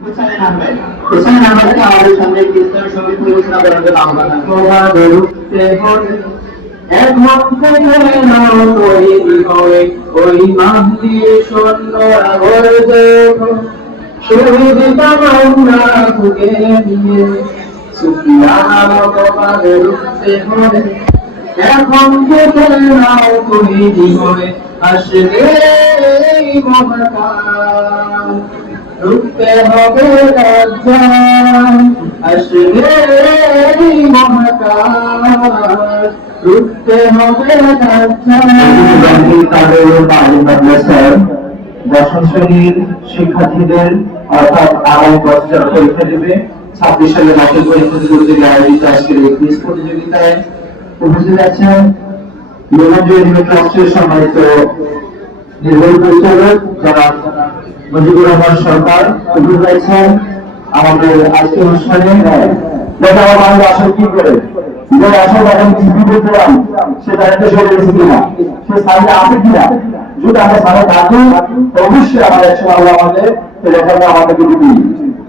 হুসাইন আহমেদ হুসাইন আহমেদকে আমাদের সামনে একটি ইসলামী এখন নাও তৈরি হয়ে ওই মাহদি আসবে মহাকাল শিক্ষার্থীদের অর্থাৎ আগামী বছর পরীক্ষা দেবে। ছাব্বিশ সালে মাসের পরীক্ষা দিতে আয়োজিত আজকের এই প্রতিযোগিতায় উপস্থিত আছেন ট্রাস্টের সম্মানিত পরিচালক যারা মুজিবুর রহমান সরকার উপস্থিত আমাদের আজকে অনুষ্ঠানে। আমাদের আসল কি করে? যে আসল এখন টিভি পারি সে দায়িত্ব সরে গেছে কিনা? সে আছে কিনা? যদি আমরা সামনে থাকি, অবশ্যই আমাদের একসময় আল্লাহ আমাদের আমাদেরকে দিবি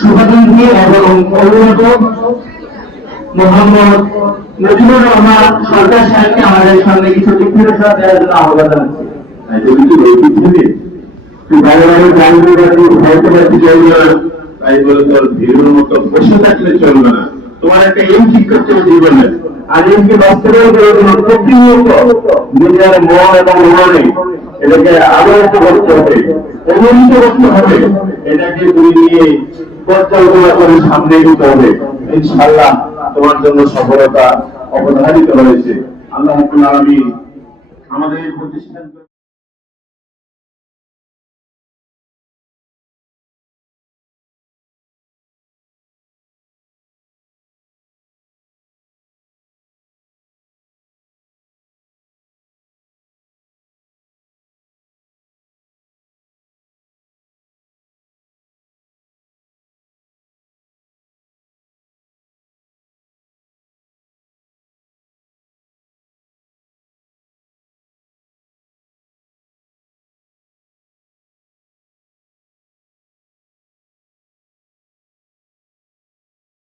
শুভাকাঙ্ক্ষী এবং অভিভাবক মোহাম্মদ নজিবুর রহমান সরকার সাহেবকে আমাদের সামনে কিছু দেওয়ার জন্য আহ্বান জানাচ্ছি। নিজের মন এবং মনে এটাকে করতে হবে অনুমিত করতে হবে। এটাকে তুই নিয়ে পর্যালোচনা করে সামনে এগোতে হবে। ইনশাল্লাহ তোমার জন্য সফলতা অবধারিত রয়েছে আল্লাহ আলমী আমাদের প্রতিষ্ঠান